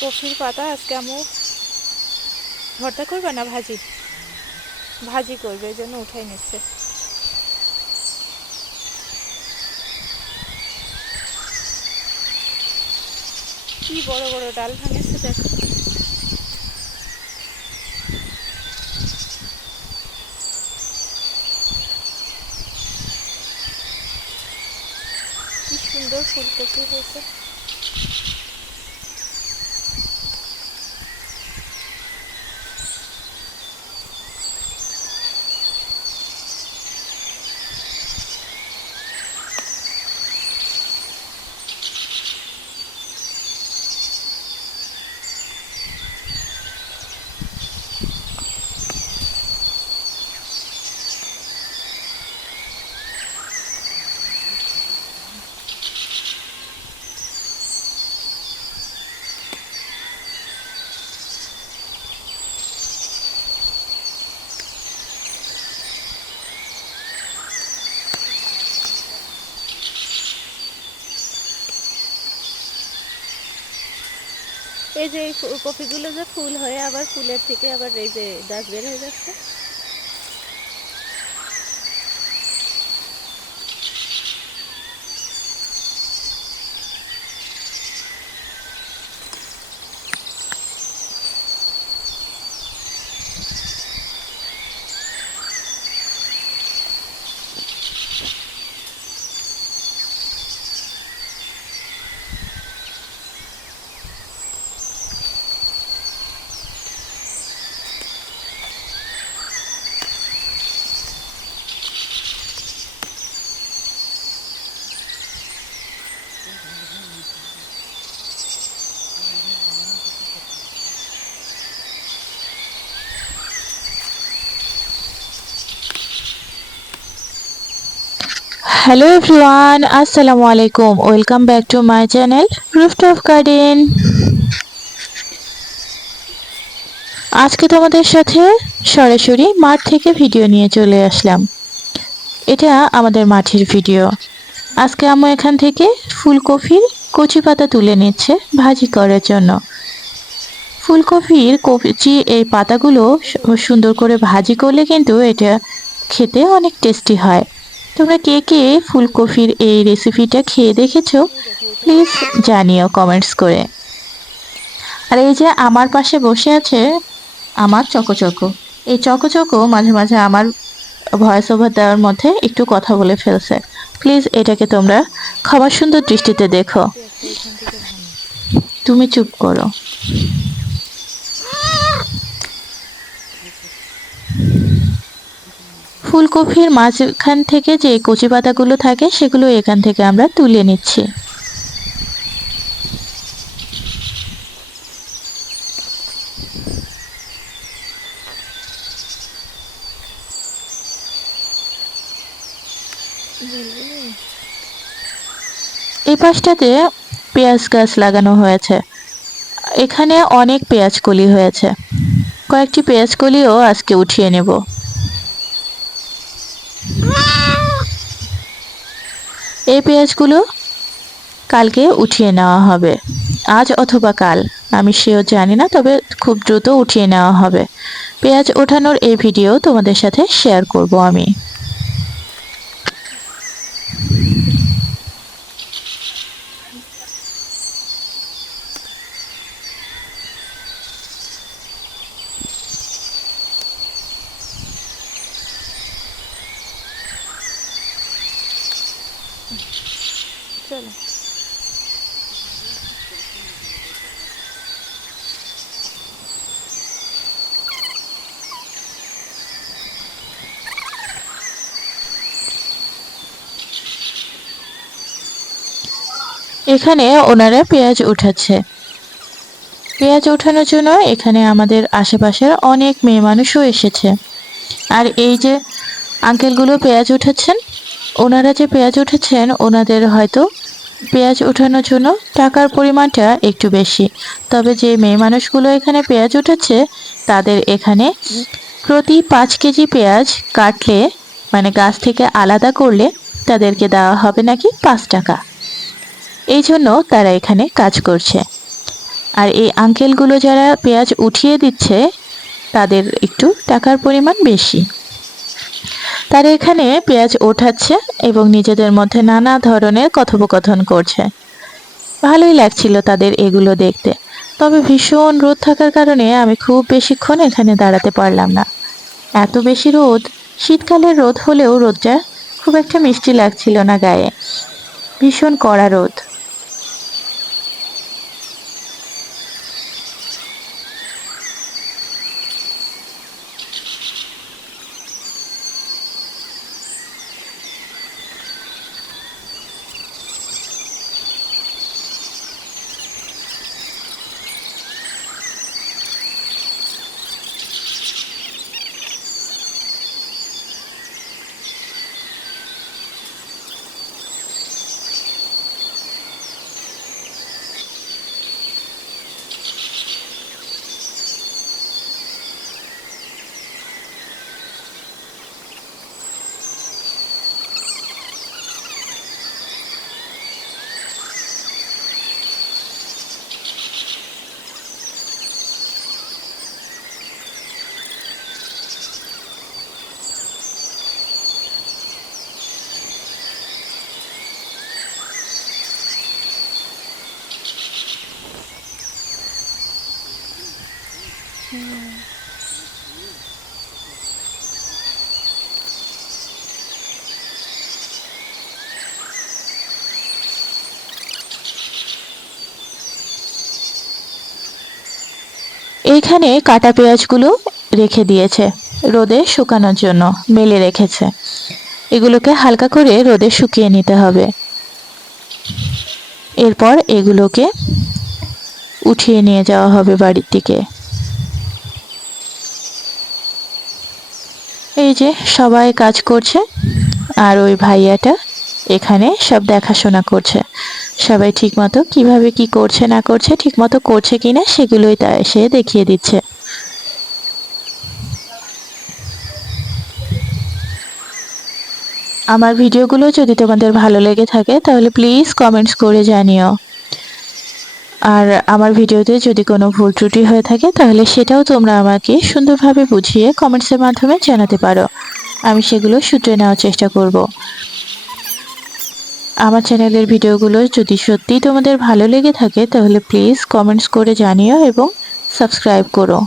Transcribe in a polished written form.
কফির পাতা আজকে আম্মু ভর্তা করবে না ভাজি ভাজি করবে, এই জন্য উঠাই নিচ্ছে। কি বড় বড় ডাল ভাঙেছে দেখো। কি সুন্দর ফুলকপি হয়েছে। এই যে এই কপিগুলো যে ফুল হয়ে আবার ফুলের থেকে আবার এই যে গাছ বের হয়ে যাচ্ছে। Hello everyone, Assalamu alaikum. Welcome back to my channel Rooftop Garden. আজকে তোমাদের সাথে সরাসরি মাঠ থেকে ভিডিও নিয়ে চলে আসলাম। এটা আমাদের মাঠের ভিডিও। আজকে আম্মু এখান থেকে ফুলকপির কচি পাতা তুলে নিচ্ছে ভাজি করার জন্য। ফুলকপির কচি এই পাতাগুলো সুন্দর করে ভাজি করলে কিন্তু এটা খেতে অনেক টেস্টি হয়। তোমরা কে কে ফুলকপির এই রেসিপিটা খেয়ে দেখেছো প্লিজ জানিও কমেন্টস করে। আর এই যে আমার পাশে বসে আছে আমার চকোচকো, এই চকোচকো মাঝে মাঝে আমার ভয়েস ওভার দেওয়ার মধ্যে একটু কথা বলে ফেলছে। প্লিজ এটাকে তোমরা ক্ষমা সুন্দর দৃষ্টিতে দেখো। তুমি চুপ করো। ফুলকপির মাঝখান থেকে যে কচি পাতাগুলো থাকে সেগুলো এখান থেকে আমরা তুলে নিচ্ছি। এই পাশটাতে পেঁয়াজ গাছ লাগানো হয়েছে। এখানে অনেক পেঁয়াজ কলি হয়েছে। কয়েকটি পেঁয়াজ কলিও আজকে উঠিয়ে নেব। এই পেঁয়াজগুলো কালকে উঠিয়ে নেওয়া হবে, আজ অথবা কাল, আমি শিওর জানি না, তবে খুব দ্রুত উঠিয়ে নেওয়া হবে। পেঁয়াজ ওঠানোর এই ভিডিও তোমাদের সাথে শেয়ার করব আমি। চলো এখানে ওনারা পেঁয়াজ উঠাচ্ছে। পেঁয়াজ ওঠানোর জন্য এখানে আমাদের আশেপাশের অনেক মেয়ে মানুষও এসেছে। আর এই যে আঙ্কেলগুলো পেঁয়াজ উঠাচ্ছেন, ওনারা যে পেঁয়াজ উঠাচ্ছেন ওনাদের হয়তো পেঁয়াজ ওঠানোর জন্য টাকার পরিমাণটা একটু বেশি। তবে যে মেয়ে মানুষগুলো এখানে পেঁয়াজ উঠাচ্ছে তাদের এখানে প্রতি 5 কেজি পেঁয়াজ কাটলে, মানে গাছ থেকে আলাদা করলে, তাদেরকে দেওয়া হবে নাকি 5 টাকা। এই জন্য তারা এখানে কাজ করছে। আর এই আঙ্কেলগুলো যারা পেঁয়াজ উঠিয়ে দিচ্ছে তাদের একটু টাকার পরিমাণ বেশি। তারা এখানে পেঁয়াজ ওঠাচ্ছে এবং নিজেদের মধ্যে নানা ধরনের কথোপকথন করছে। ভালোই লাগছিল তাদের এগুলো দেখতে। তবে ভীষণ রোদ থাকার কারণে আমি খুব বেশিক্ষণ এখানে দাঁড়াতে পারলাম না। এত বেশি রোদ, শীতকালের রোদ হলেও রোদটা খুব একটা মিষ্টি লাগছিল না গায়ে, ভীষণ কড়া রোদ। এইখানে কাটা পেঁয়াজগুলো রেখে দিয়েছে রোদে শুকানোর জন্য, মেলে রেখেছে। এগুলোকে হালকা করে রোদে শুকিয়ে নিতে হবে। এরপর এগুলোকে উঠিয়ে নিয়ে যাওয়া হবে বাড়ির দিকে। এই যে সবাই কাজ করছে আর ওই ভাইয়াটা এখানে সব দেখাশোনা করছে। সবাই ঠিকমতো কিভাবে কি করছে না করছে, ঠিকমতো করছে কিনা সেগুলোই তা সে দেখিয়ে দিচ্ছে। আমার ভিডিওগুলো যদি তোমাদের ভালো লেগে থাকে তাহলে প্লিজ কমেন্টস করে জানিও। আর আমার ভিডিওতে যদি কোনো ভুল ত্রুটি হয়ে থাকে তাহলে সেটাও তোমরা আমাকে সুন্দরভাবে বুঝিয়ে কমেন্টসের মাধ্যমে জানাতে পারো। আমি সেগুলো শুধরে নেওয়ার চেষ্টা করব। আমার চ্যানেলের ভিডিওগুলো যদি সত্যিই তোমাদের ভালো লেগে থাকে তাহলে প্লিজ কমেন্টস করে জানিও এবং সাবস্ক্রাইব করো।